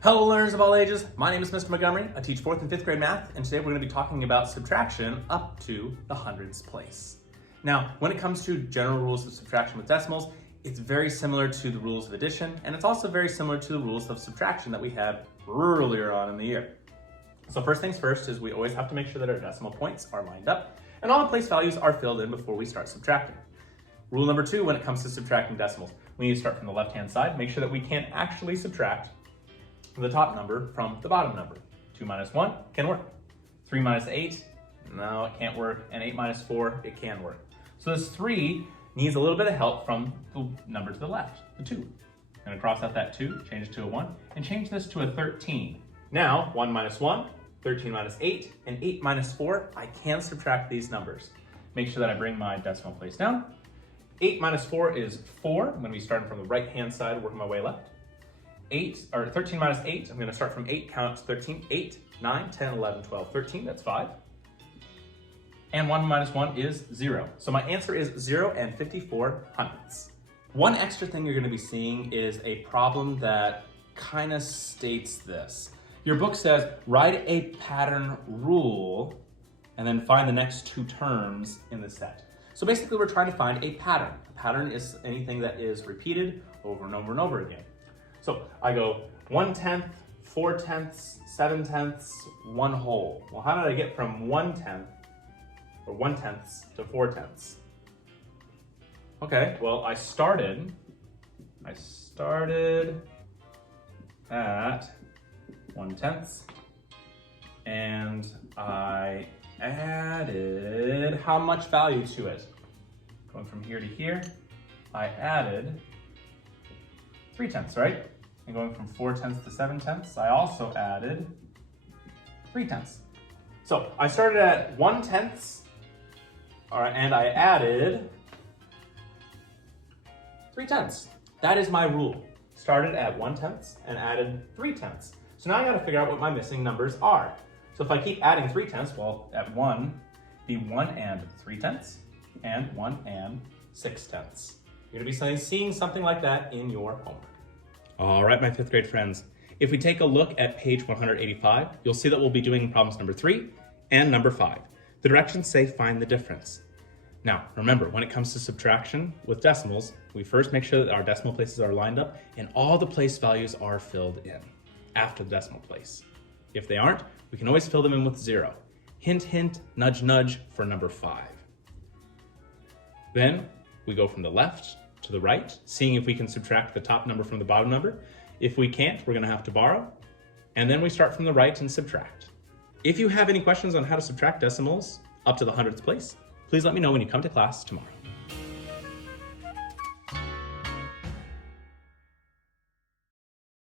Hello learners of all ages, my name is Mr. Montgomery. I teach 4th and 5th grade math, and today we're going to be talking about subtraction up to the hundredths place. Now, when it comes to general rules of subtraction with decimals, it's very similar to the rules of addition, and it's also very similar to the rules of subtraction that we had earlier on in the year. So first things first is we always have to make sure that our decimal points are lined up, and all the place values are filled in before we start subtracting. Rule number 2 when it comes to subtracting decimals, we need to start from the left-hand side, make sure that we can actually subtract the top number from the bottom number. 2 minus 1 can work. 3 minus 8, no, it can't work. And 8 minus 4, it can work. So this 3 needs a little bit of help from the number to the left, the 2. I'm gonna cross out that 2, change it to a 1, and change this to a 13. Now, 1 minus 1, 13 minus 8, and 8 minus 4, I can subtract these numbers. Make sure that I bring my decimal place down. 8 minus 4 is 4. I'm gonna be starting from the right-hand side, working my way left. 13 minus 8, I'm going to start from 8, count up to 13. 8, 9, 10, 11, 12, 13, that's 5. And 1 minus 1 is 0. So my answer is 0 and 54 hundredths. One extra thing you're going to be seeing is a problem that kind of states this. Your book says, write a pattern rule and then find the next 2 terms in the set. So basically we're trying to find a pattern. A pattern is anything that is repeated over and over and over again. So I go 1/10, 4/10, 7/10, 1 whole. Well, how did I get from 1/10 or 1/10 to 4/10? Okay, well, I started at 1/10 and I added how much value to it? Going from here to here, I added 3/10, right? And going from 4/10 to 7/10, I also added 3/10. So I started at 1/10, all right, and I added 3/10. That is my rule. Started at 1/10 and added 3/10. So now I gotta figure out what my missing numbers are. So if I keep adding 3/10, well, at 1, be 1 and 3/10, and 1 and 6/10. You're gonna be seeing something like that in your homework. All right, my 5th grade friends. If we take a look at page 185, you'll see that we'll be doing problems number 3 and number 5. The directions say find the difference. Now, remember, when it comes to subtraction with decimals, we first make sure that our decimal places are lined up and all the place values are filled in after the decimal place. If they aren't, we can always fill them in with 0. Hint, hint, nudge, nudge for number 5. Then we go from the left to the right, seeing if we can subtract the top number from the bottom number. If we can't, we're gonna have to borrow. And then we start from the right and subtract. If you have any questions on how to subtract decimals up to the hundredths place, please let me know when you come to class tomorrow.